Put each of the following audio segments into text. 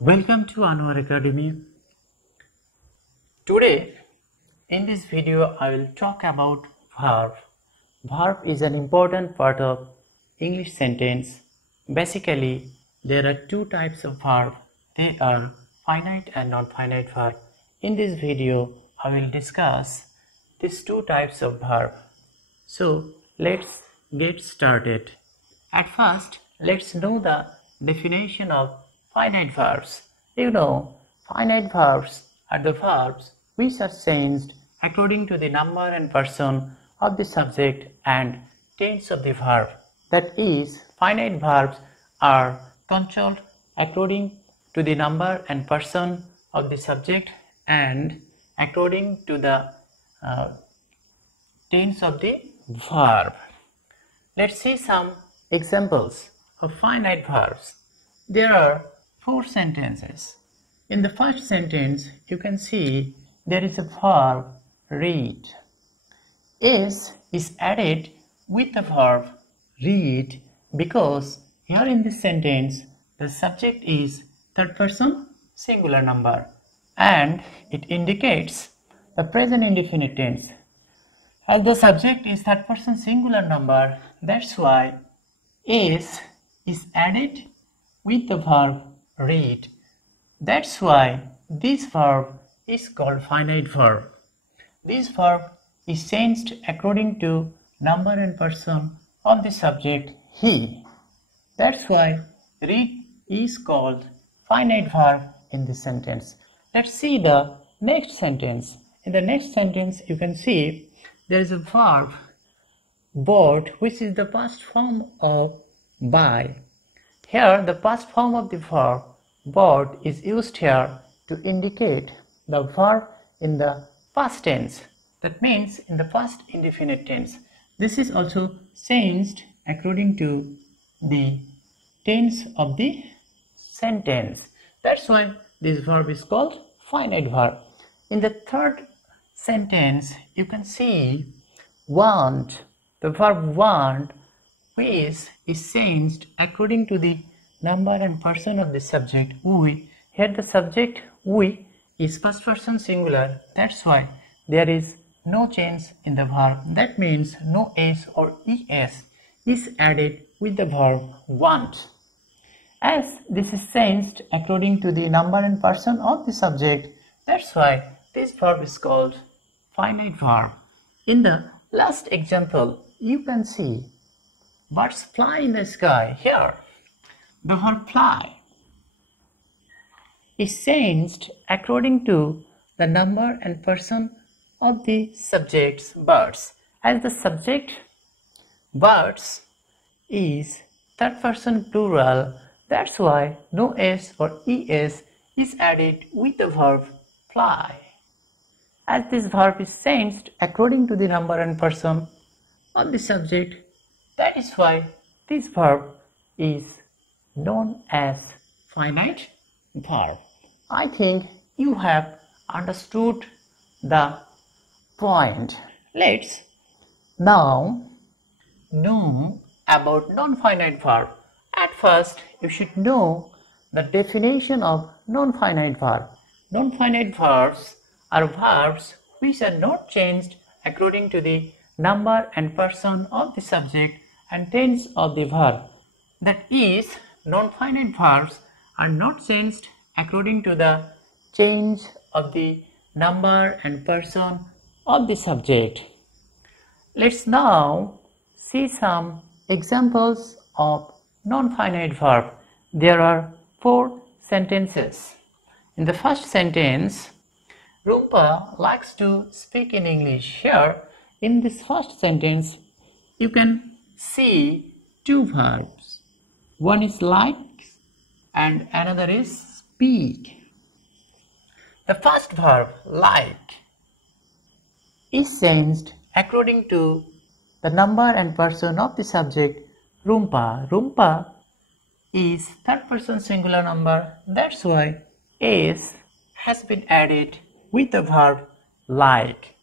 Welcome to Anowar Academy. Today in this video I will talk about verb. Verb is an important part of English sentence. Basically there are two types of verb. They are finite and non-finite verb. In this video I will discuss these two types of verb. So let's get started. At first let's know the definition of finite verbs. You know, finite verbs are the verbs which are changed according to the number and person of the subject and tense of the verb. That is, finite verbs are controlled according to the number and person of the subject and according to the tense of the verb. Let's see some examples of finite verbs. There are 4 sentences. In the first sentence, you can see there is a verb read. S is added with the verb read because here in this sentence the subject is third person singular number and it indicates the present indefinite tense. As the subject is third person singular number, that's why S is added with the verb read. That's why this verb is called finite verb. This verb is changed according to number and person of the subject he. That's why read is called finite verb in this sentence. Let's see the next sentence. In the next sentence you can see there is a verb bought which is the past form of buy. Here the past form of the verb bought is used here to indicate the verb in the past tense. That means in the past indefinite tense. This is also changed according to the tense of the sentence. That's why this verb is called finite verb. In the third sentence you can see want. The verb want which is changed according to the number and person of the subject we. Here the subject we is first person singular. That's why there is no change in the verb. That means no s or es is added with the verb want. As this is changed according to the number and person of the subject, that's why this verb is called finite verb. In the last example you can see birds fly in the sky. Here the verb fly is changed according to the number and person of the subject's birds. As the subject birds is third person plural, that's why no s or es is added with the verb fly. As this verb is changed according to the number and person of the subject, that is why this verb is known as finite verb. I think you have understood the point. Let's now know about non-finite verb. At first you should know the definition of non-finite verb. Non-finite verbs are verbs which are not changed according to the number and person of the subject and tense of the verb. That is, non-finite verbs are not changed according to the change of the number and person of the subject. Let's now see some examples of non-finite verb. There are 4 sentences. In the first sentence, Rumpa likes to speak in English. Here, in this first sentence, you can see 2 verbs. One is like and another is speak. The first verb, like, is changed according to the number and person of the subject Rumpa. Rumpa is third person singular number. That's why s has been added with the verb like.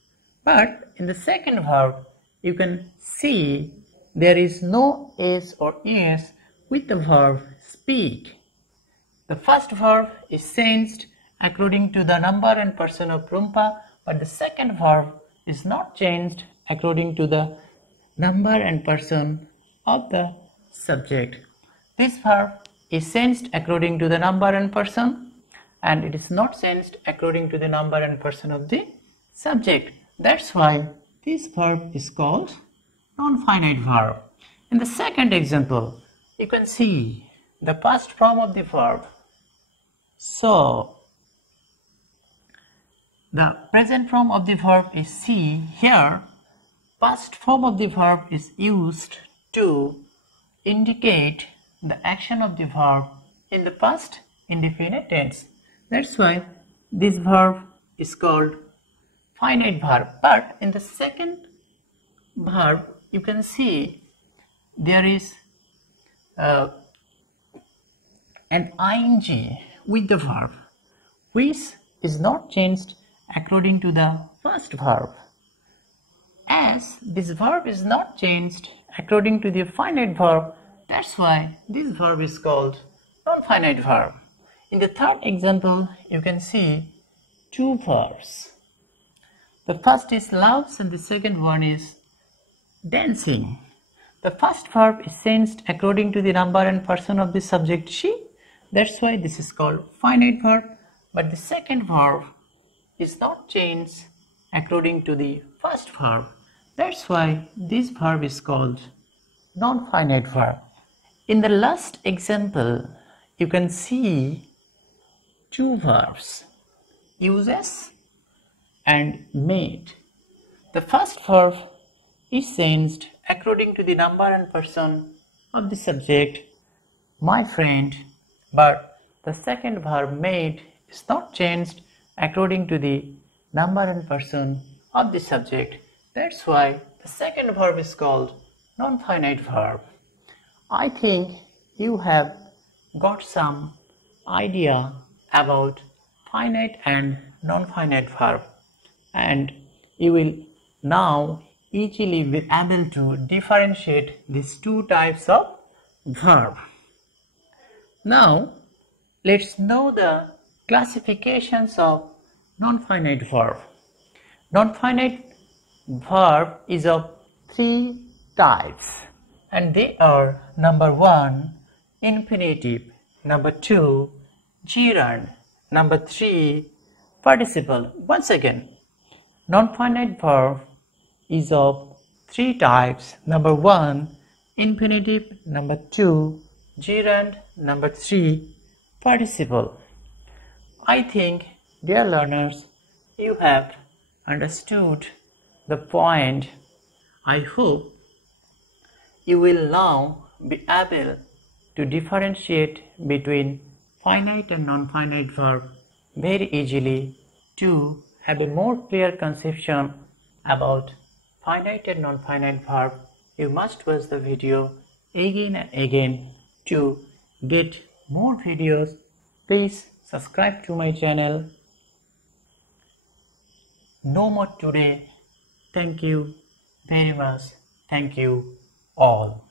But in the second verb, you can see there is no s or es with the verb speak. The first verb is changed according to the number and person of Rumpa, but the second verb is not changed according to the number and person of the subject. This verb is changed according to the number and person, and it is not changed according to the number and person of the subject. That's why this verb is called non-finite verb. In the second example, you can see the past form of the verb. So, the present form of the verb is see. Here, past form of the verb is used to indicate the action of the verb in the past indefinite tense. That's why this verb is called finite verb. But in the second verb, you can see there is an ing with the verb, which is not changed according to the first verb. As this verb is not changed according to the finite verb, that's why this verb is called non-finite verb. In the third example, you can see two verbs. The first is loves and the second one is dancing. The first verb is changed according to the number and person of the subject she. That's why this is called finite verb. But the second verb is not changed according to the first verb. That's why this verb is called non-finite verb. In the last example, you can see two verbs, uses and made. The first verb is changed according to the number and person of the subject, my friend, but the second verb made is not changed according to the number and person of the subject. That's why the second verb is called non-finite verb. I think you have got some idea about finite and non-finite verb, and you will now easily be able to differentiate these two types of verb. Now let's know the classifications of non-finite verb. Non-finite verb is of three types, and they are: number 1, infinitive; number 2, gerund; number 3, participle. Once again, non-finite verb is of three types: number 1, infinitive; number 2, gerund; number 3, participle. I think, dear learners, you have understood the point. I hope you will now be able to differentiate between finite and non-finite verb very easily. To have a more clear conception about finite and non-finite verb, you must watch the video again and again. To get more videos, please subscribe to my channel. No more today. Thank you very much. Thank you all.